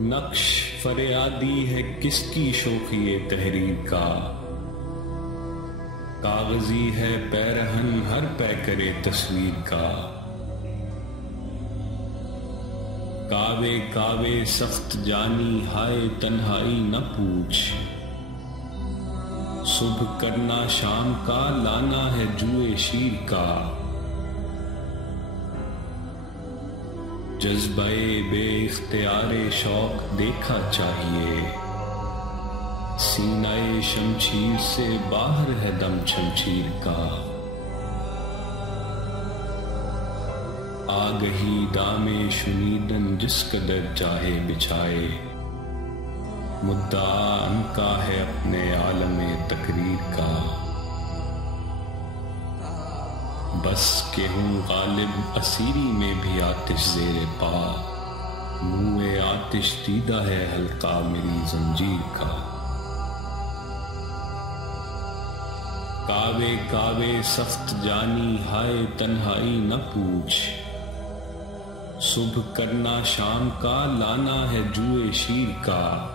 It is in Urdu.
نقش فریادی ہے کس کی شوخی تحریر کا، کاغذی ہے پیرہن ہر پیکرے تصویر کا۔ کعوے کعوے سخت جانی ہائے تنہائی نہ پوچھ، صبح کرنا شام کا لانا ہے جوئے شیر کا۔ جذبہ بے اختیار شوق دیکھا چاہیے، سینہ شمشیر سے باہر ہے دم شمشیر کا۔ آگہی دام شنیدن جس قدر چاہے بچھائے، مدعا ان کا ہے اپنے عالم تقریر کا۔ بس کہ ہوں غالب اسیری میں بھی آتش زیر پا، منہ آتش دیدہ ہے حلقہ میری زنجیر کا۔ کعوے کعوے سخت جانی ہائے تنہائی نہ پوچھ، صبح کرنا شام کا لانا ہے جوئے شیر کا۔